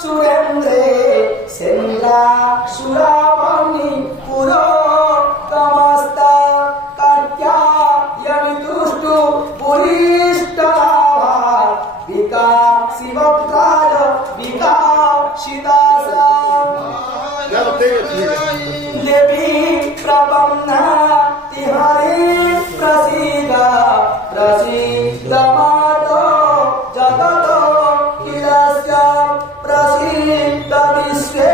सुरेन्द्रे सेन्द्रा सुरावनि पुरो तमस्ता कात्या यमितुष्टु पुरिष्टलाभा विका शिवत्राय विका शिदासा देवी प्रपन्ना तिहारी प्रसीदा प्रसीद मातो जगतो किलस्य प्रसीद विश्वे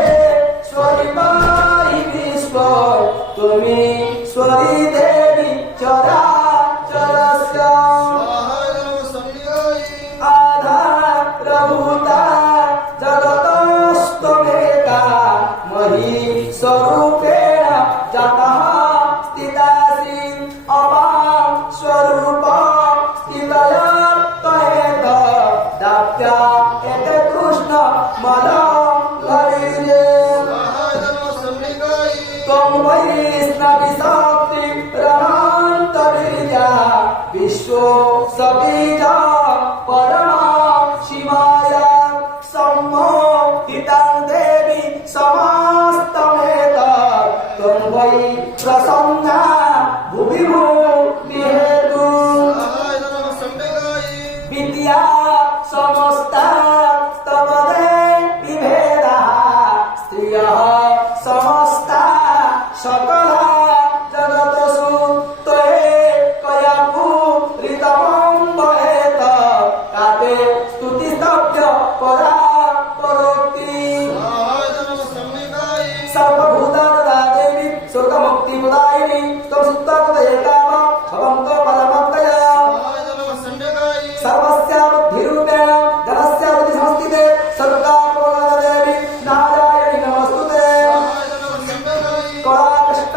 स्वरिमाहि विश्व तुमी स्वरी देवी चरा चरस्य आधारभूता जगतस्तमेका मही स्वरूपेण जातः स्थितासि अपां स्वरूप स्थितया तयेत दाप्या एक कृष्ण मलं ललिते त्वं वैष्णवी शक्ति रमान्तवीर्या विश्वो सबीजा परमा शिवाया सम्मोहितां देवी समस्तमेत त्वं वै प्रसन्ना भुवि भूमिहेतु विद्या समस्ता तव देवी भेदाः स्त्रियः समस्ता सकला जगतसु त्वयैकया पूरितमं वहेत काते स्तुतिस्तभ्य परा करोति सर्वभूतादा देवी स्वर्गमुक्तिप्रदायिनी त्वं सुप्तपदये काम भवन्तो परमत्तया सर्वस्य बुद्धिरूपेण धनस्य बुद्धिसंस्थिते सर्वकामप्रदा देवी नारायणी नमस्तुते कलाकष्ट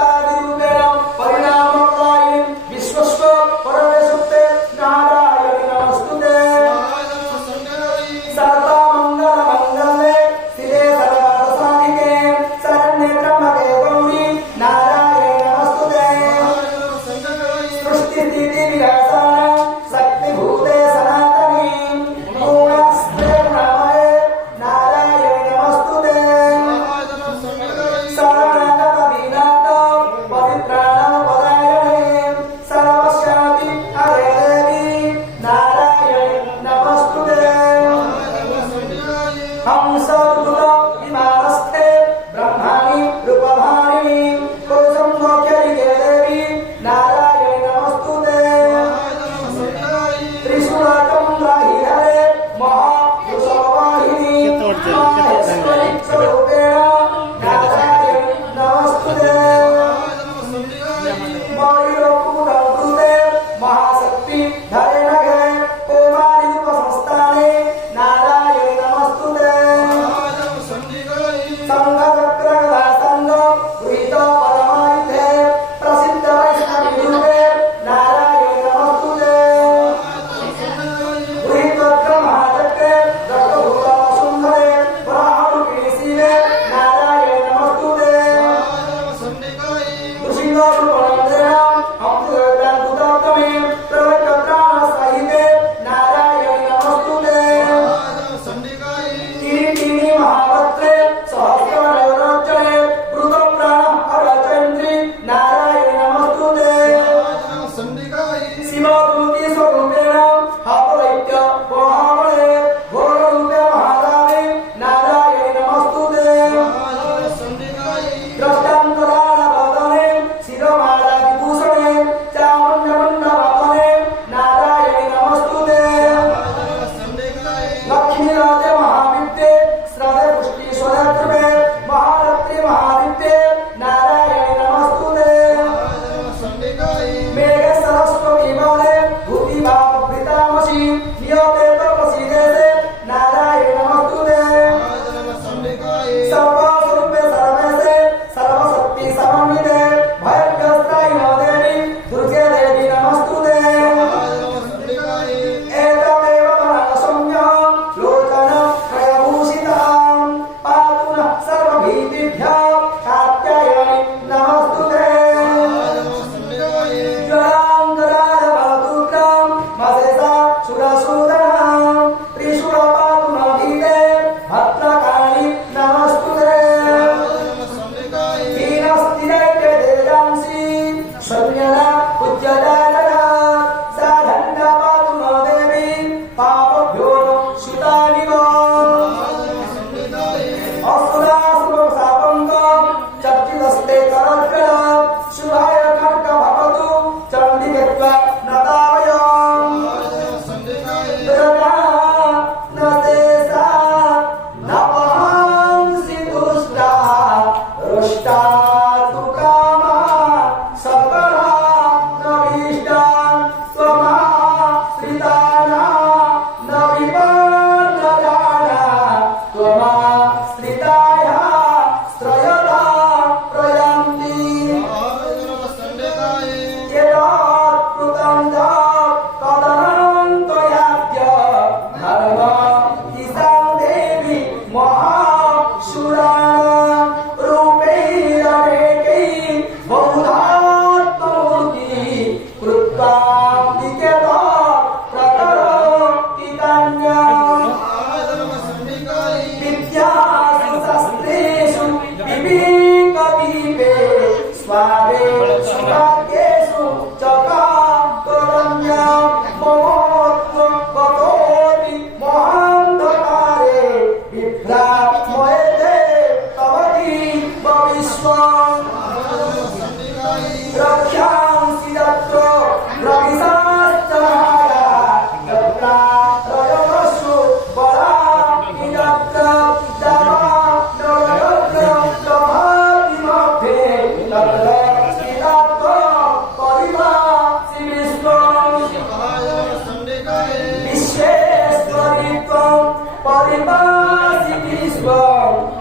विश्वादित्वं परिभाषिकीश्वं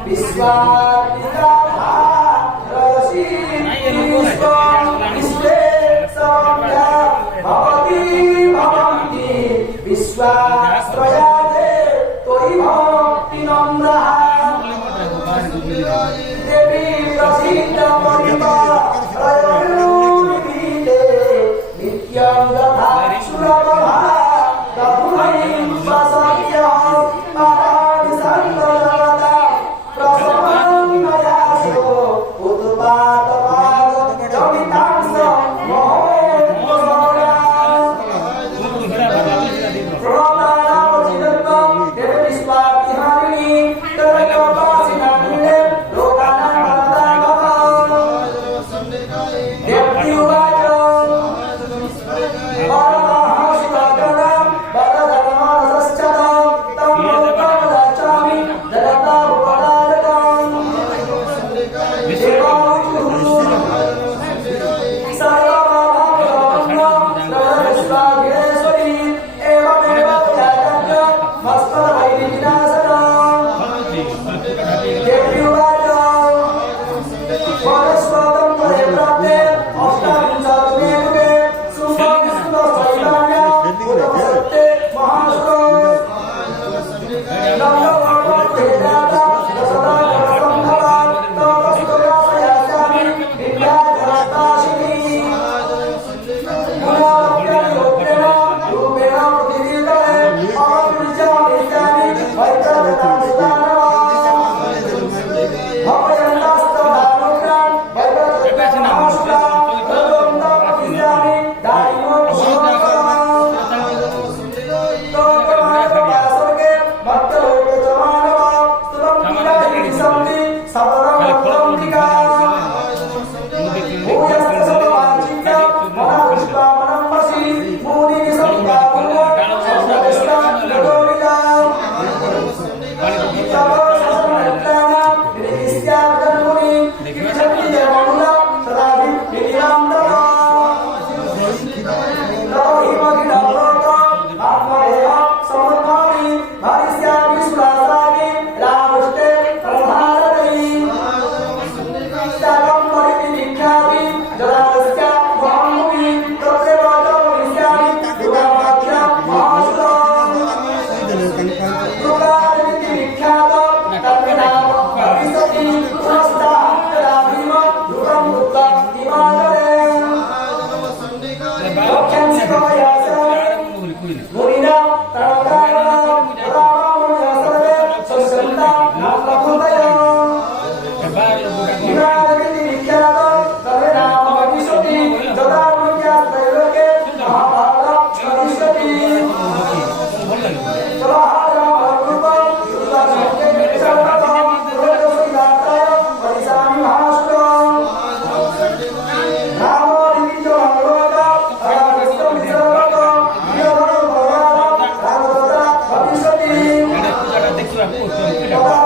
विश्वादित्वं विश्वे समव्या भवति भवन्ति विश्वास्त्रयाते त्वयि भक्ति नम्रः देवी प्रसीद परिता त्रयोर्निभीते नित्यं तथा सुरभः तथुमयं स्वसत्यं महादिसन्तरवता प्रसवं नयासो उत्पादपाद जमितांस महोत्सवया प्रणतानामचिदत्वं देवविश्वातिहारिणी तदयोपासिनाग्निले लोकानां वरदाभवम् देव्युवाच Gracias.